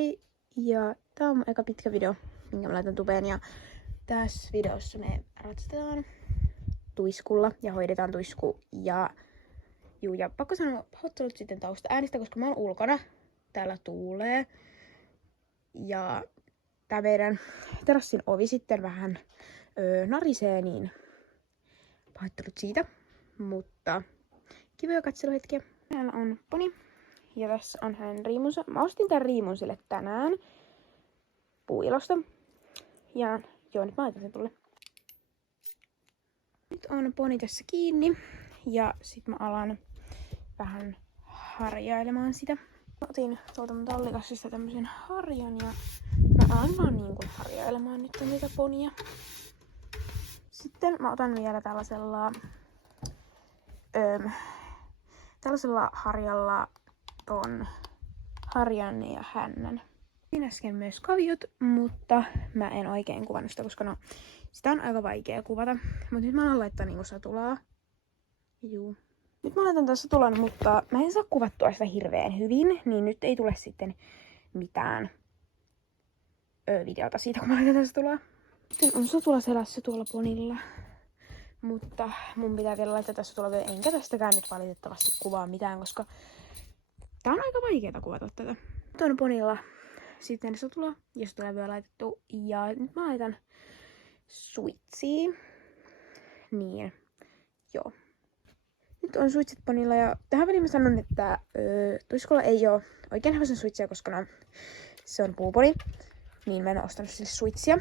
Hei! Ja tää on mun eka pitkä video, minkä mä laitan tubeen. Ja tässä videossa me ratsastetaan tuiskulla ja hoidetaan tuisku. Ja pakko sanoa pahoittelut sitten tausta äänistä, koska mä oon ulkona. Täällä tuulee. Ja tää meidän terassin ovi sitten vähän narisee, niin pahoittelut siitä. Mutta kivoja katseluhetkiä. Täällä on poni. Ja tässä on hänen riimunsa. Mä ostin tän riimun sille tänään puuilosta. Ja joo, nyt mä laitan sen tulle. Nyt on poni tässä kiinni. Ja sit mä alan vähän harjailemaan sitä. Mä otin tuolta mun tallikassista tämmösen harjan ja mä alan vaan niinku harjailemaan nyt niitä ponia. Sitten mä otan vielä tällaisella harjalla ton harjan ja hännän. Siinä äsken myös kaviot, mutta mä en oikein kuvannut sitä, koska sitä on aika vaikea kuvata. Mutta nyt mä alan laittaa niinku satulaa. Juu. Nyt mä laitan tässä satulan, mutta mä en saa kuvattua sitä hirveän hyvin, niin nyt ei tule sitten mitään videota siitä, kun mä laitan tässä satulaa. Sitten on satula selässä tuolla ponilla. Mutta mun pitää vielä laittaa tässä satula, enkä tästäkään nyt valitettavasti kuvaa mitään, koska tää on aika vaikeeta kuvata tätä. Nyt on ponilla sitten satula ja se tulee vielä laitettu. Ja nyt mä laitan suitsiin. Niin, joo. Nyt on suitsit ponilla ja tähän väliin mä sanon, että tuiskulla ei oo oikein hevosen suitsia, koska se on puuponi. Niin mä en oo ostanut sille suitsia.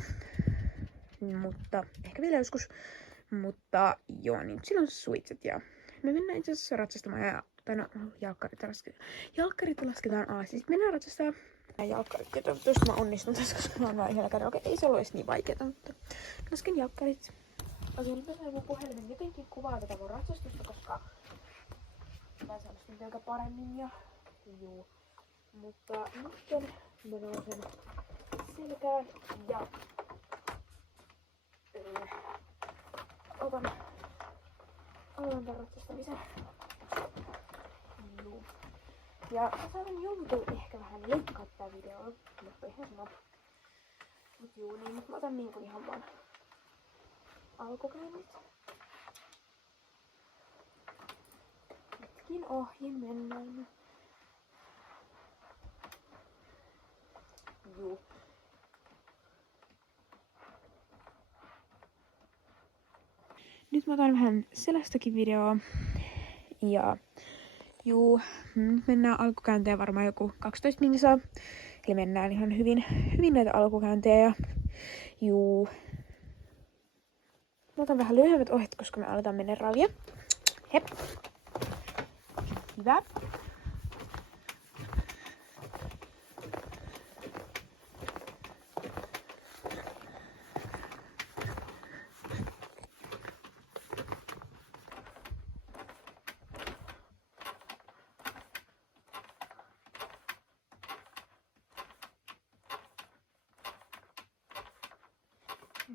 Mutta ehkä vielä joskus. Mutta joo, niin sillä on suitset ja me mennään itse asiassa ratsastamaan ja jalkkarit lasketaan alas. Sitten mennään ratsastamaan jalkkarit. Ja toivottavasti mä onnistun tässä, koska mä oon vaan yhdellä kädellä. Okei, ei se ollut edes niin vaikeeta, mutta lasken jalkkarit. Okei, nyt mä sain mun puhelimen jotenkin kuvaa tätä mun ratsastusta, koska mä saan sitä aika paremmin ja juu. Mutta nyt mä nousen selkään ja aloitan tämän ratsastamisen. Juu. Ja mä saatan joutua ehkä vähän leikkaa tää videoa, mutta ihan sama. Mut juu, niin nyt mä otan niinku ihan vaan alkukäynnit. Hetkin ohi mennään. Juu. Nyt mä otan vähän selästäkin videoa. Ja juu, nyt mennään alkukäyntejä varmaan joku 12 minsaa. Eli mennään ihan hyvin näitä alkukäyntejä ja juu. Mä otan vähän lyhyemmät ohjet, koska me aletaan mennä ravia. Hep. Hyvä.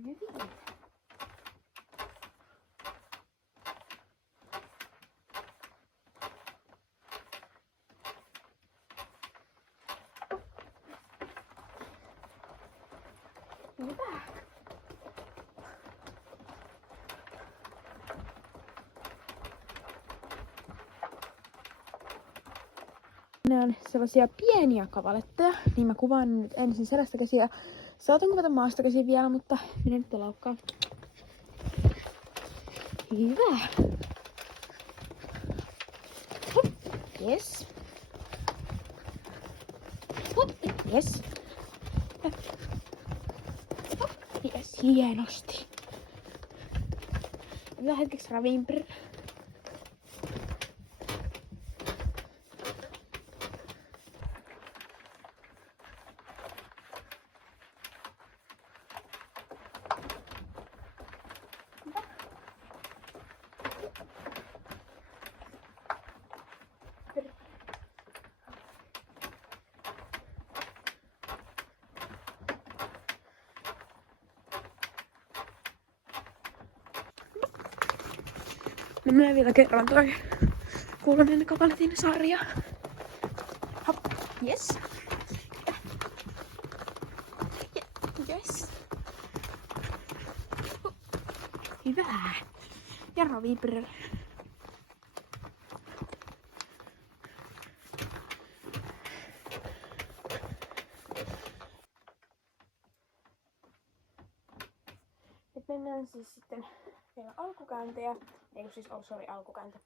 Hyvin. Hyvä. Mennään sellaisia pieniä kavaletteja, niin mä kuvaan nyt ensin selästä käsiä. Saatan kuvata maasta käsiä vielä, mutta minä nyt laukkaan. Hyvä. Hop. Yes. Hop. Yes. Hop. Yes. Hienosti. Vielä hetkeksi raviin. Mennään vielä kerran toi 6. kapaletin sarja. Hop, yes. Yes. Hyvä. Ja ravibrr. Nyt mennään siis sitten vielä alkukäyntejä. Ei siis alkukääntö.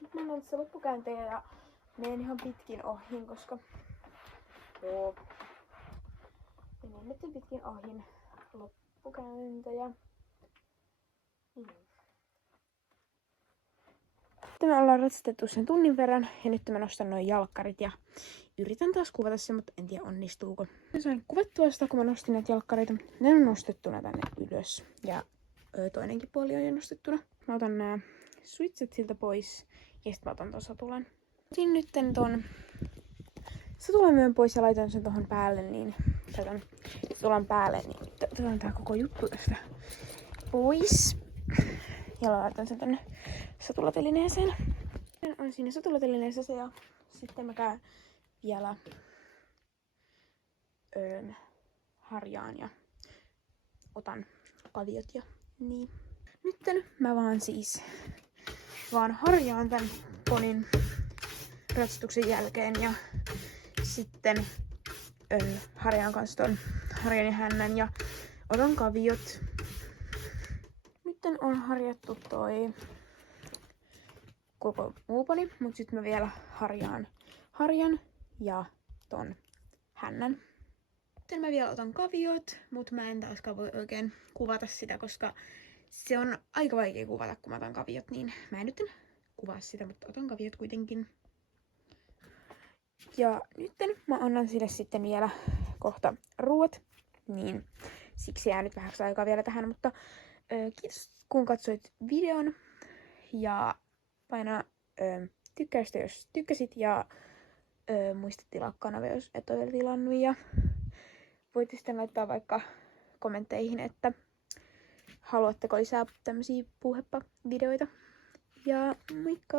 Nyt mennään tässä loppukäyntejä ja menen ihan pitkin ohin, koska menen nyt pitkin ohin loppukäyntejä. Sitten me ollaan ratsastettu sen tunnin verran ja nyt mä nostan noin jalkkarit ja yritän taas kuvata sen, mutta en tiedä onnistuuko. Mä sain kuvattua sitä, kun mä nostin näitä jalkkareita. Ne on nostettuna tänne ylös ja toinenkin puoli on jo nostettuna. Mä otan nää switchet siltä pois ja sitten mä otan ton satulan. Otin nytten ton satulan myön pois ja laitan sen tohon päälle, niin tämän satulan päälle, niin otetaan tää koko juttu tästä pois. Ja laitan sen tänne satulatelineeseen. On siinä satulatelineessä ja sitten mä käyn vielä harjaan ja otan kaviot ja niin. Nytten mä vaan harjaan tän ponin ratsastuksen jälkeen ja sitten harjaan kanssa ton harjan ja hännän ja otan kaviot. Nytten on harjattu toi koko muu poni, mut sit mä vielä harjaan harjan ja ton hännän. Sitten mä vielä otan kaviot, mut mä en taaskaan voi oikein kuvata sitä, koska se on aika vaikea kuvata, kun mä otan kaviot, niin mä en nyt kuvaa sitä, mutta otan kaviot kuitenkin. Ja nytten mä annan sille sitten vielä kohta ruuat, niin siksi jää nyt vähäksi aikaa vielä tähän, mutta kiitos kun katsoit videon ja paina tykkäystä jos tykkäsit ja muista tilaa kanava jos et ole vielä tilannut ja voitte sitten laittaa vaikka kommentteihin, että haluatteko lisää tämmösiä puuheppa-videoita ja moikka!